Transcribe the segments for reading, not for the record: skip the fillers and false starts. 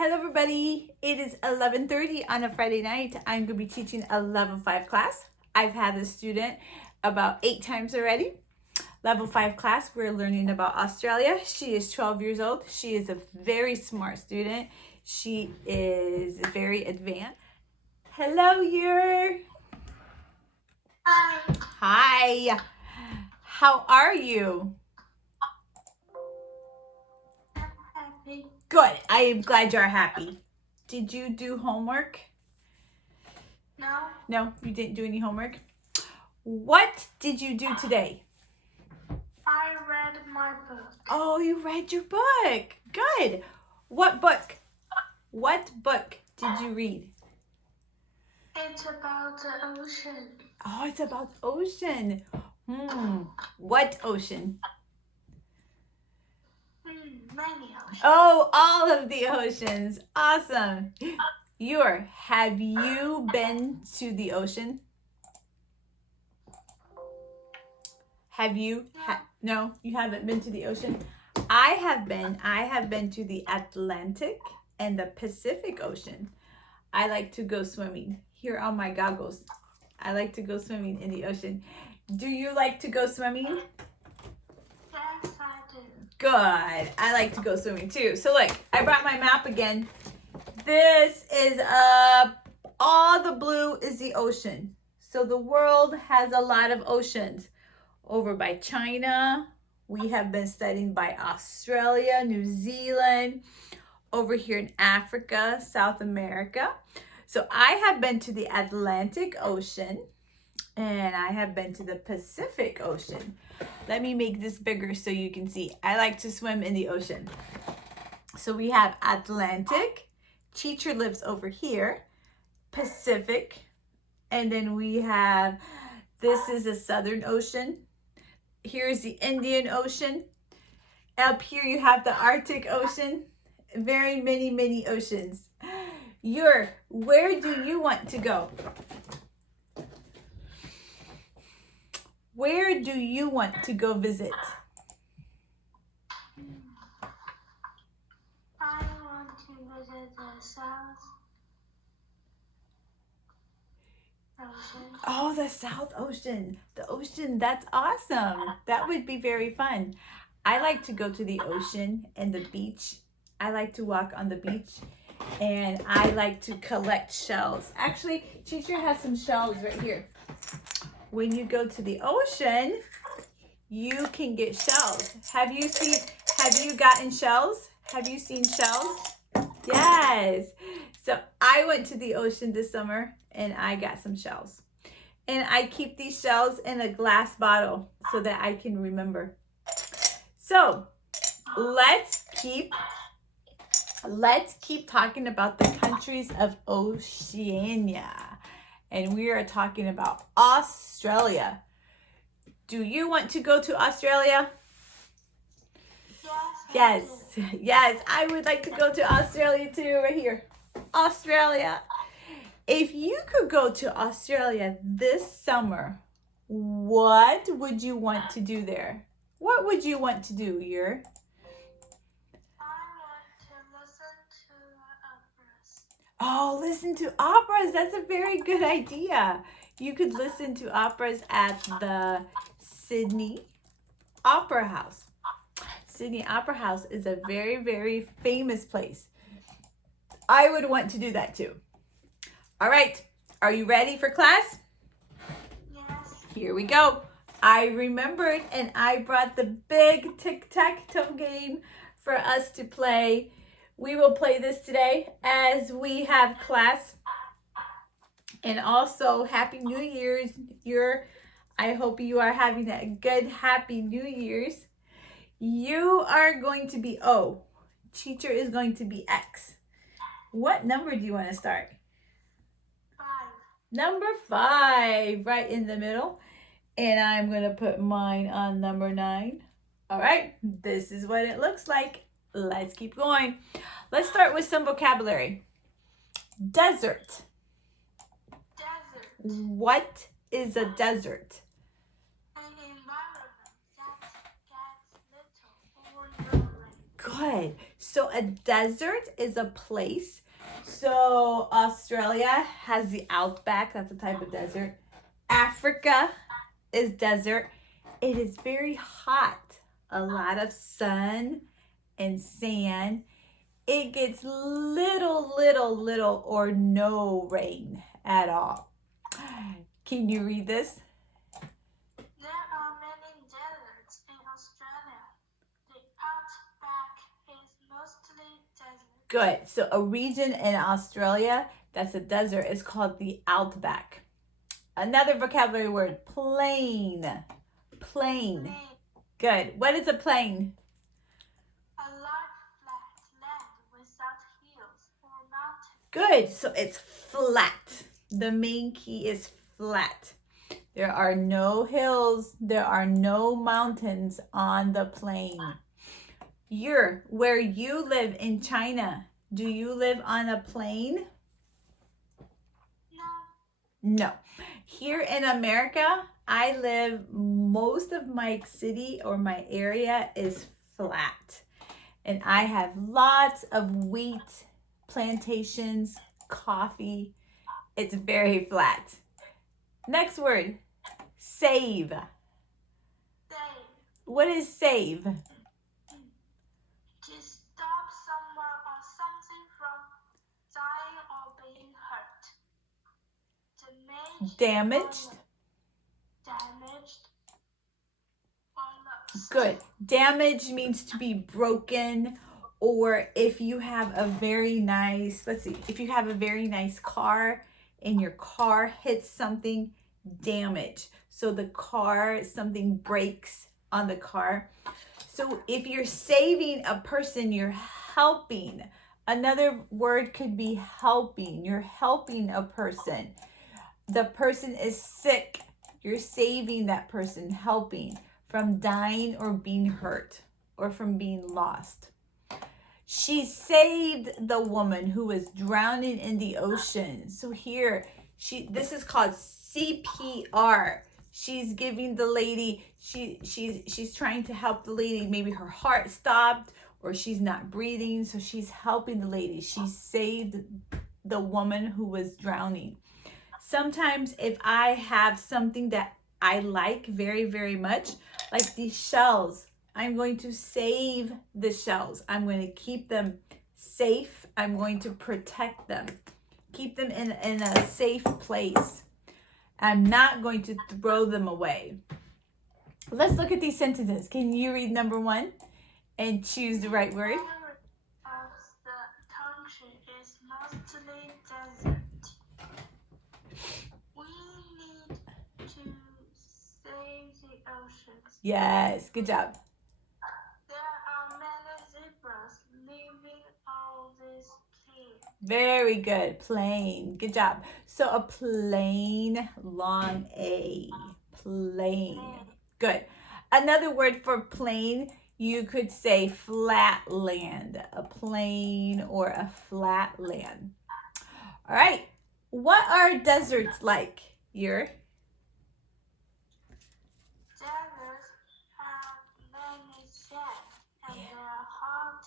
Hello everybody, it is 11:30 on a Friday night. I'm going to be teaching a level 5 class. I've had this student about 8 times already. Level 5 class, we're learning about Australia. She is 12 years old. She is a very smart student. She is very advanced. Hello, Yer. Hi. Hi. How are you? I'm happy. Good. I am glad you're happy. Did you do homework? No. No, you didn't do any homework. What did you do today? I read my book. Oh, you read your book. Good. What book? What book did you read? It's about the ocean. Oh, it's about ocean. What ocean? Many oceans. Oh, all of the oceans. Awesome. Have you been to the ocean? Have you? No, you haven't been to the ocean. I have been. I have been to the Atlantic and the Pacific Ocean. I like to go swimming. Here are my goggles. I like to go swimming in the ocean. Do you like to go swimming? Yes, I do. Good. I like to go swimming too. So look, I brought my map again. This is all the blue is the ocean. So the world has a lot of oceans. Over by China, we have been studying by Australia, New Zealand, over here in Africa, South America. So I have been to the Atlantic Ocean and I have been to the Pacific Ocean. Let me make this bigger so you can see. I like to swim in the ocean. So we have Atlantic, teacher lives over here, Pacific, and then we have, this is the Southern Ocean. Here's the Indian Ocean. Up here you have the Arctic Ocean. Very many oceans. Where do you want to go? Where do you want to go visit? I want to visit the South Ocean. Oh, the South Ocean. The ocean, that's awesome. That would be very fun. I like to go to the ocean and the beach. I like to walk on the beach and I like to collect shells. Actually, teacher has some shells right here. When you go to the ocean, you can get shells. Have you gotten shells? Have you seen shells? Yes. So I went to the ocean this summer and I got some shells. And I keep these shells in a glass bottle so that I can remember. So let's keep talking about the countries of Oceania. And we are talking about Australia. Do you want to go to Australia? Yes, I would like to go to Australia too, right here. Australia. If you could go to Australia this summer, what would you want to do there? What would you want to do, Yer? I want to listen to operas. Oh, listen to operas. That's a very good idea. You could listen to operas at the Sydney Opera House. Sydney Opera House is a very famous place. I would want to do that too. All right, are you ready for class? Yes. Here we go. I remembered and I brought the big tic-tac-toe game for us to play. We will play this today as we have class. And also, Happy New Year's. I hope you are having a good, Happy New Year's. You are going to be O. Teacher is going to be X. What number do you want to start? 5. Number 5, right in the middle. And I'm going to put mine on number 9. All right, this is what it looks like. Let's keep going. Let's start with some vocabulary. Desert. Desert. What is a desert? An environment that gets little or no rain. Good. So a desert is a place. So Australia has the outback, that's a type of desert. Africa is desert. It is very hot, a lot of sun and sand. It gets little or no rain at all. Can you read this? There are many deserts in Australia. The outback is mostly desert. Good. So a region in Australia that's a desert is called the outback. Another vocabulary word, plain. Plain. Plain, Good. What is a plain? a large flat land without hills or mountains. Good. So it's flat. The main key is flat. There are no hills. There are no mountains on the plain. Where you live in China, do you live on a plain? No, No. Here in America, I live, most of my city or my area is flat. And I have lots of wheat, plantations, coffee. It's very flat. Next word, save. save. What is save? To stop someone or something from dying or being hurt. Damaged. Damaged or lost. Good. Damage means to be broken, or if you have a very nice, if you have a very nice car and your car hits something, damage. So the car, something breaks on the car. So if you're saving a person, you're helping. Another word could be helping. You're helping a person. The person is sick. You're saving that person, helping from dying or being hurt or from being lost. She saved the woman who was drowning in the ocean. So here, this is called CPR. She's giving the lady, she's trying to help the lady. Maybe her heart stopped or she's not breathing. So she's helping the lady. She saved the woman who was drowning. Sometimes if I have something that I like very much, like these shells, I'm going to save the shells. I'm going to keep them safe. I'm going to protect them. Keep them in a safe place. I'm not going to throw them away. Let's look at these sentences. Can you read number 1 and choose the right word? Of the country is mostly desert. We need to save the oceans. Yes, good job. There are many zebras living on this plain. Very good. Plain. Good job. So a plain, long A. Plain. Good. Another word for plain, you could say flat land. A plain or a flat land. All right. What are deserts like? Deserts have many sand and they are hot,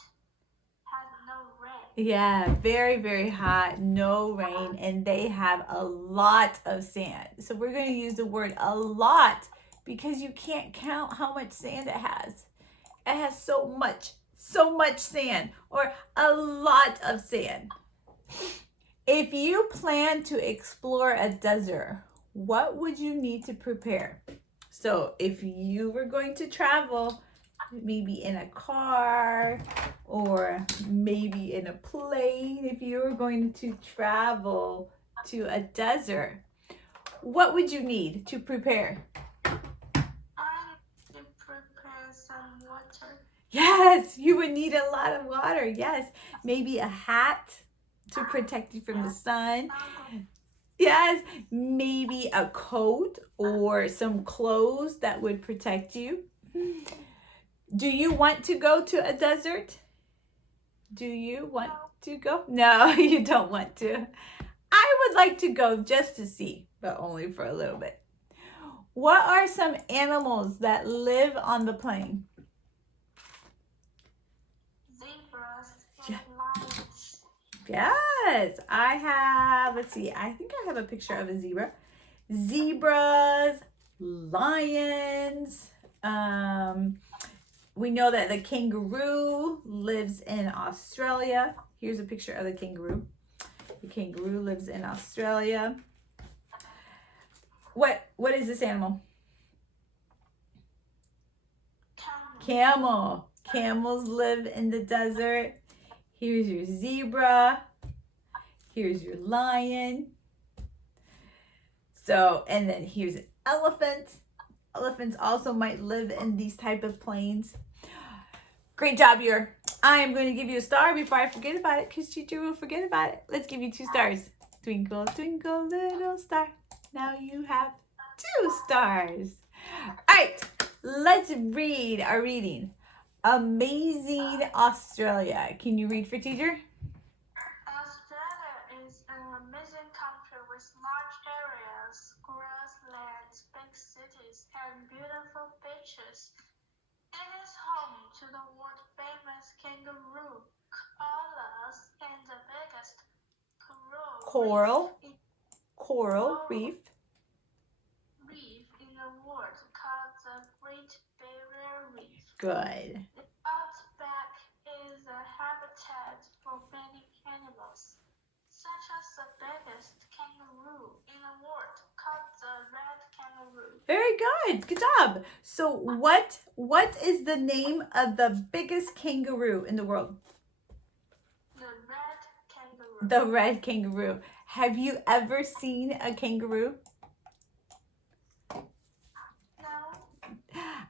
have no rain. Yeah, very hot, no rain, and they have a lot of sand. So we're going to use the word a lot because you can't count how much sand it has. It has so much sand, or a lot of sand. If you plan to explore a desert, what would you need to prepare? So if you were going to travel, maybe in a car or maybe in a plane, if you were going to travel to a desert, what would you need to prepare? I need to prepare some water. Yes, you would need a lot of water. Yes, maybe a hat to protect you from the sun. Yes, maybe a coat or some clothes that would protect you. Do you want to go to a desert? Do you want to go? No, you don't want to. I would like to go just to see, but only for a little bit. What are some animals that live on the plain? Zebras, Yes, I have, let's see, I think I have a picture of a zebra. Zebras, lions. We know that the kangaroo lives in Australia. Here's a picture of the kangaroo. The kangaroo lives in Australia. What is this animal? Camel. Camels live in the desert. Here's your zebra. Here's your lion. So, and then here's an elephant. Elephants also might live in these type of plains. Great job, Yor. I am going to give you a star before I forget about it, because teacher will forget about it. Let's give you 2 stars. Twinkle, twinkle, little star. Now you have 2 stars. All right, let's read our reading. Amazing Australia. Can you read for teacher? Australia is an amazing country with large areas, grasslands, big cities, and beautiful beaches. It is home to the world-famous kangaroo, koalas, and the biggest coral reef in the world called the Great Barrier Reef. Good. The outback is a habitat for many animals, such as the biggest kangaroo in the world called the red kangaroo. Very good. Good job. So what is the name of the biggest kangaroo in the world? The red kangaroo. The red kangaroo. Have you ever seen a kangaroo? No.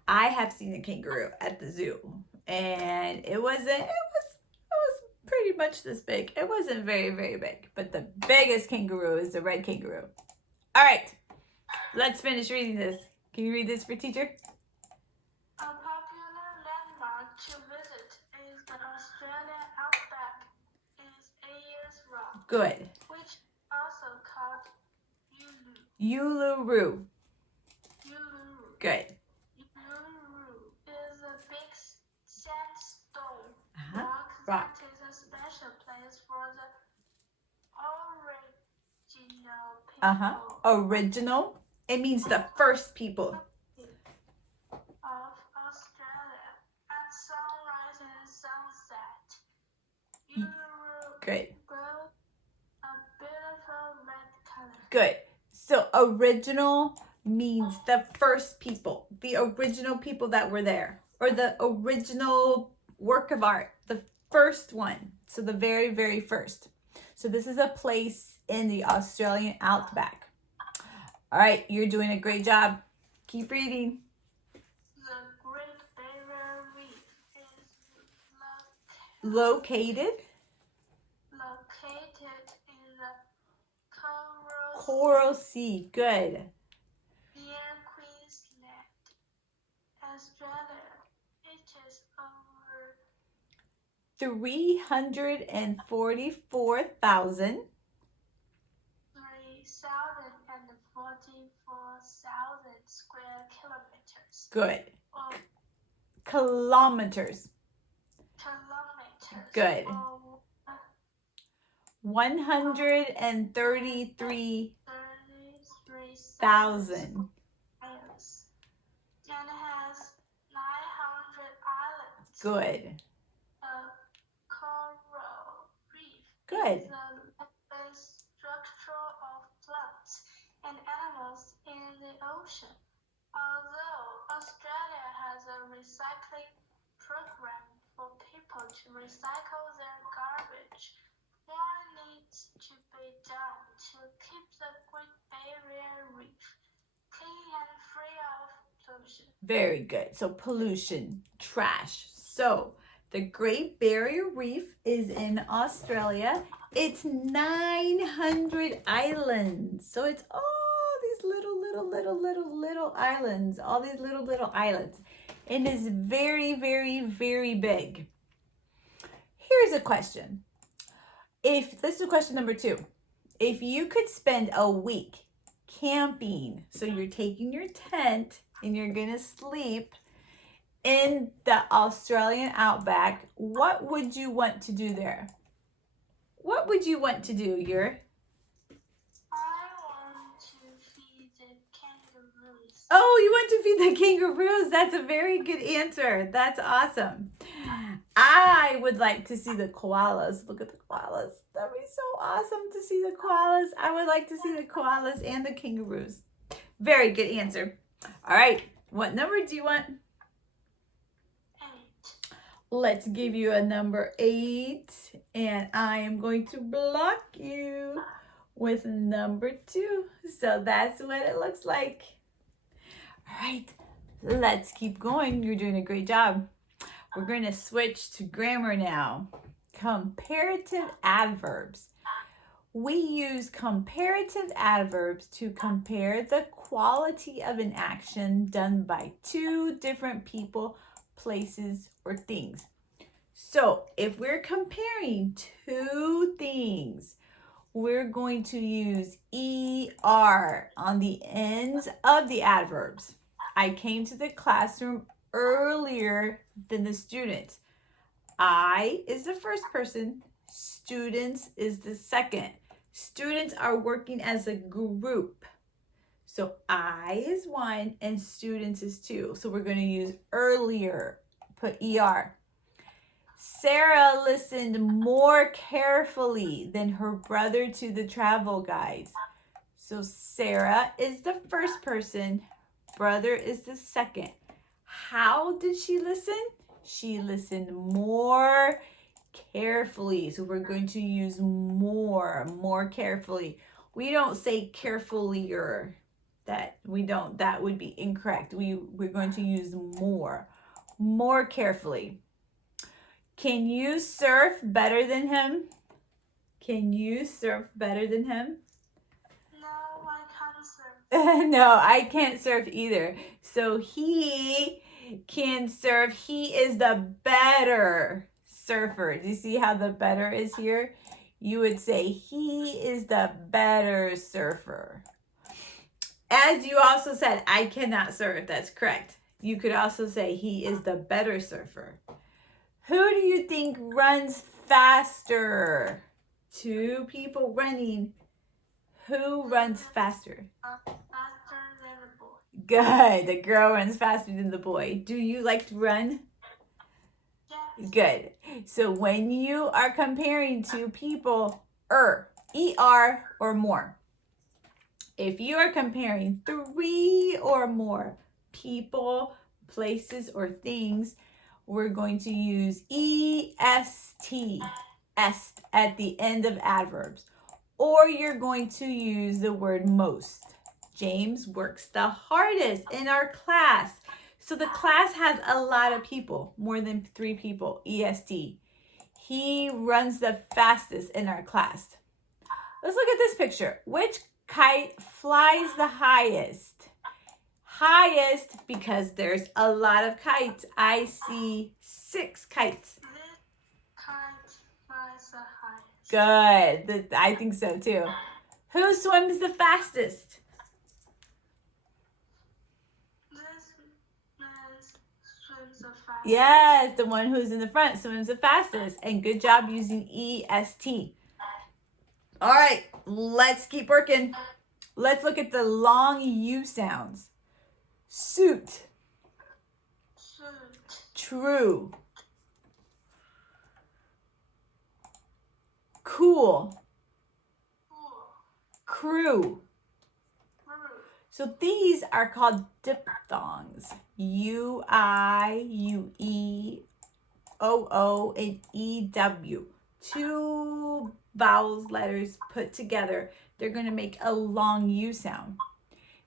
I have seen a kangaroo at the zoo, and it was pretty much this big. It wasn't very, very big, but the biggest kangaroo is the red kangaroo. All right, let's finish reading this. Can you read this for teacher? A popular landmark to visit is the Australian outback. It is Ayers Rock. Good. Which is also called Uluru. Uluru. Uluru. Good. Uluru is a big sandstone rock Rock. that is a special place for the original people Original. It means the first people. of Australia at sunrise and sunset. Uluru Good. grows a beautiful red color. Good. So original means the first people, the original people that were there, or the original work of art, the first one. So the very, very first. So this is a place in the Australian outback. All right, you're doing a great job. Keep reading. The Great Barrier Reef is Located. Located in the Coral Sea. Good. near Queensland, Australia. It is over 344,000 344,000 square kilometers. Good. Or Kilometers. kilometers. Good. Or 133,000. miles. And has 900 islands. Good. A coral reef Good. is a living structure of plants and animals in the ocean. Although Australia has a recycling program for people to recycle their garbage, more needs to be done to keep the Great Barrier Reef clean and free of pollution. Very good. So pollution, trash. So the Great Barrier Reef is in Australia. It's 900 islands. So it's all these little islands. All these little islands. It is very, very, very big. Here's a question. This is question number 2. If you could spend a week camping, so you're taking your tent and you're gonna sleep in the Australian outback, what would you want to do there? What would you want to do, Yer? I want to feed the kangaroos. Oh, you want to feed the kangaroos. That's a very good answer. That's awesome. I would like to see the koalas. Look at the koalas. That'd be so awesome to see the koalas. I would like to see the koalas and the kangaroos. Very good answer. All right. What number do you want? 8. Let's give you a number 8. And I am going to block you with number 2. So that's what it looks like. All right. Let's keep going. You're doing a great job. We're going to switch to grammar now. Comparative adverbs. We use comparative adverbs to compare the quality of an action done by 2 different people, places, or things. So if we're comparing 2 things, we're going to use ER on the ends of the adverbs. I came to the classroom earlier than the students. I is the first person. Students is the second. Students are working as a group. So I is 1 and students is 2. So we're going to use earlier. Put ER. Sarah listened more carefully than her brother to the travel guides. So Sarah is the first person. Brother is the second. How did she listen? She listened more carefully. So we're going to use more carefully. We don't say carefullier. That would be incorrect. We're going to use more carefully. Can you surf better than him? Can you surf better than him? No, I can't surf. No, I can't surf either. So he can surf. He is the better surfer. Do you see how the better is here? You would say he is the better surfer. As you also said, I cannot surf. That's correct. You could also say he is the better surfer. Who do you think runs faster? 2 people running. Who runs faster? Faster than a boy. Good. The girl runs faster than the boy. Do you like to run? Yes. Good. So when you are comparing 2 people, ER or more. If you are comparing 3 or more people, places, or things, we're going to use EST, est, at the end of adverbs. Or you're going to use the word most. James works the hardest in our class. So the class has a lot of people, more than 3 people, EST. He runs the fastest in our class. Let's look at this picture. Which kite flies the highest? Highest because there's a lot of kites. I see 6 kites. This kite flies the highest. Good. I think so too. Who swims the fastest? This man swims the fastest. Yes, the one who's in the front swims the fastest. And good job using EST. All right, let's keep working. Let's look at the long U sounds. Suit. Suit. True. Cool. Cool. Crew. Crew. So these are called diphthongs. U-I, U-E, O-O, and E-W. 2 vowels letters put together. They're going to make a long U sound.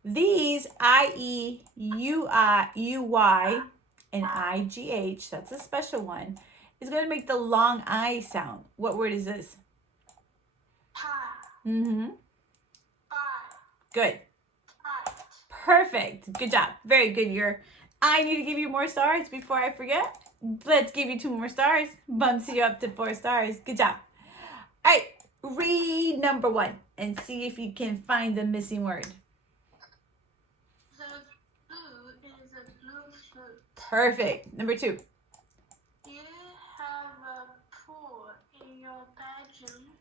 These, I-E, U-I, U-Y, and I-G-H, that's a special one, is going to make the long I sound. What word is this? Pie. Mm-hmm. Pie. Good. Pie. Perfect. Good job. Very good. I need to give you more stars before I forget. Let's give you 2 more stars. Bumps you up to 4 stars. Good job. All right. Read number 1 and see if you can find the missing word. The blue is a blue flute. Perfect. Number 2. You have a pool in your bedroom.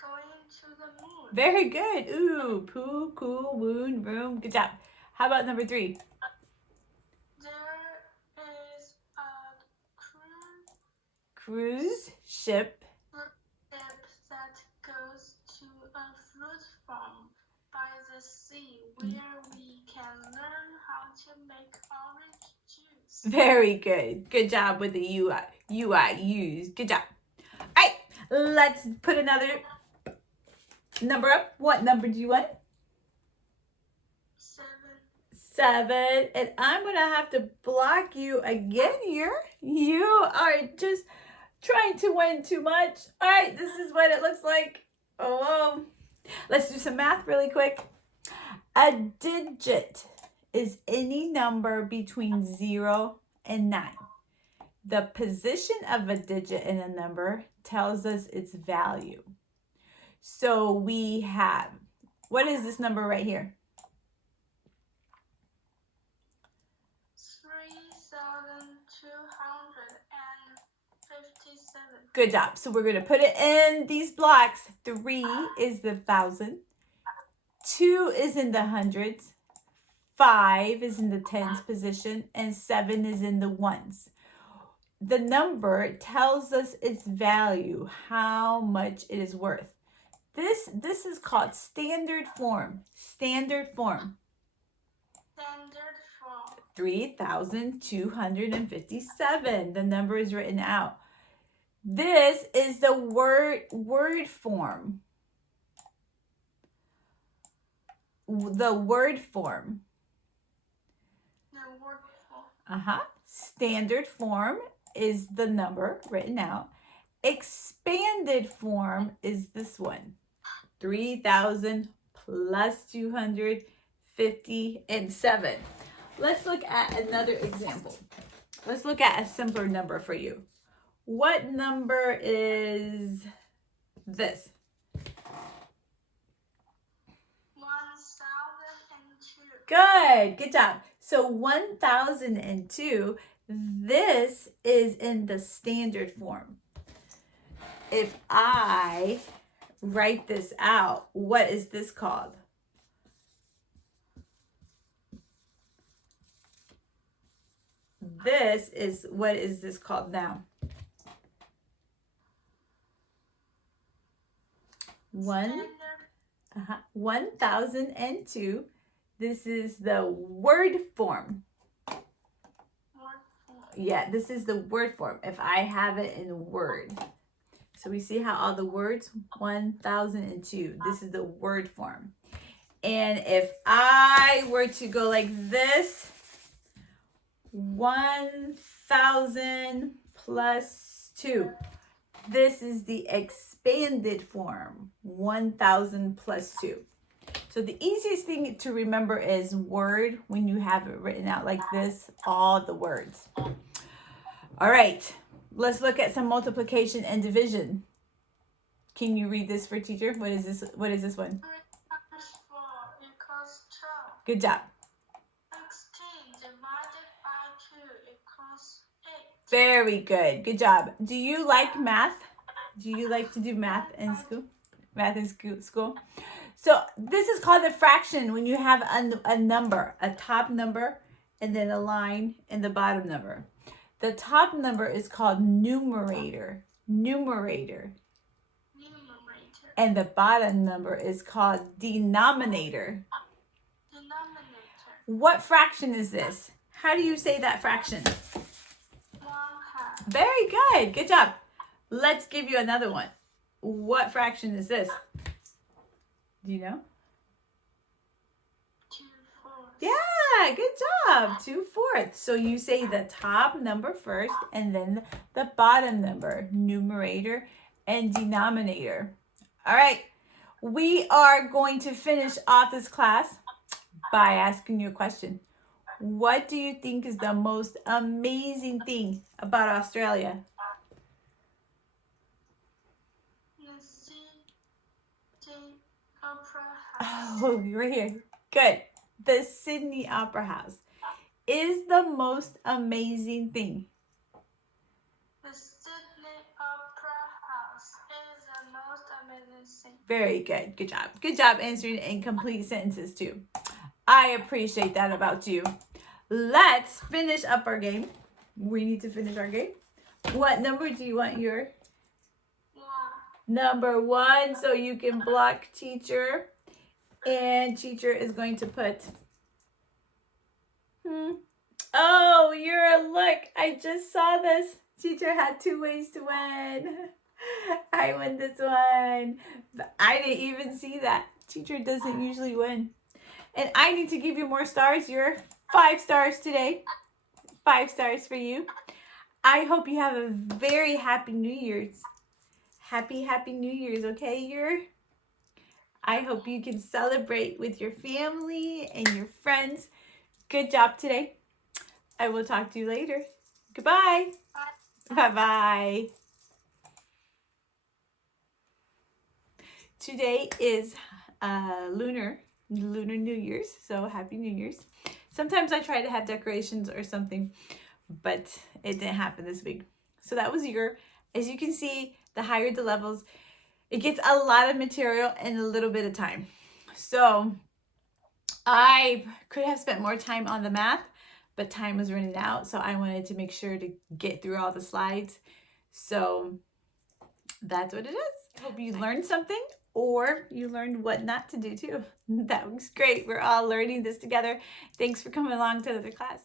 going to the moon. Very good. Ooh, poo, cool, woon, room. Good job. How about number 3? There is a Cruise ship. ship that goes to a fruit farm by the sea where we can learn how to make orange juice. Very good. Good job with the use. Good job. All right, let's put another number up. What number do you want? 7. 7. And I'm going to have to block you again here. You are just trying to win too much. All right, this is what it looks like. Oh, let's do some math really quick. A digit is any number between 0 and 9. The position of a digit in a number tells us its value. So we have, what is this number right here? 3,257. Good job. So we're going to put it in these blocks. 3 is the thousand. 2 is in the hundreds. 5 is in the tens position. And 7 is in the ones. The number tells us its value, how much it is worth. This is called standard form. Standard form. Standard form. 3,257. The number is written out. This is the word form. The word form. The word form. Standard form is the number written out. Expanded form is this one. 3,000 plus 257. Let's look at another example. Let's look at a simpler number for you. What number is this? 1,002. Good job. So 1,002, this is in the standard form. If I write this out, what is this called? What is this called now? 1,002. This is the word form. Yeah, this is the word form. If I have it in word. So we see how all the words, 1,002. This is the word form. And if I were to go like this, 1,000 plus 2. This is the expanded form, 1,000 plus 2. So the easiest thing to remember is word when you have it written out like this, all the words. All right, let's look at some multiplication and division. Can you read this for teacher? What is this? What is this one? 3 times 4 equals 12. Good job. 16 divided by 2 equals 8. Very good. Good job. Do you like math? Do you like to do math in school? Math in school? So this is called a fraction when you have a number, a top number, and then a line in the bottom number. The top number is called numerator. Numerator. And the bottom number is called denominator. Denominator. What fraction is this? How do you say that fraction? 1/2. Very good. Good job. Let's give you another one. What fraction is this? Do you know? 2/4. Yeah, good job. 2/4. So you say the top number first and then the bottom number, numerator and denominator. All right. We are going to finish off this class by asking you a question. What do you think is the most amazing thing about Australia? The Sydney Opera House. Oh, right here. Good. The Sydney Opera House is the most amazing thing. The Sydney Opera House is the most amazing missing. Very good. Good job. Good job answering incomplete sentences too. I appreciate that about you. Let's finish up our game. We need to finish our game. What number do you want your? 1. Number 1, so you can block teacher. And teacher is going to put, oh, look, I just saw this. Teacher had 2 ways to win. I won this one. But I didn't even see that. Teacher doesn't usually win. And I need to give you more stars. You're 5 stars today. 5 stars for you. I hope you have a very happy New Year's. Happy New Year's, okay? I hope you can celebrate with your family and your friends. Good job today. I will talk to you later. Goodbye. Bye-bye. Today is Lunar New Year's, so Happy New Year's. Sometimes I try to have decorations or something, but it didn't happen this week. So that was as you can see, the higher the levels, it gets a lot of material in a little bit of time. So I could have spent more time on the math, but time was running out. So I wanted to make sure to get through all the slides. So that's what it is. I hope you learned something, or you learned what not to do too. That was great. We're all learning this together. Thanks for coming along to the class.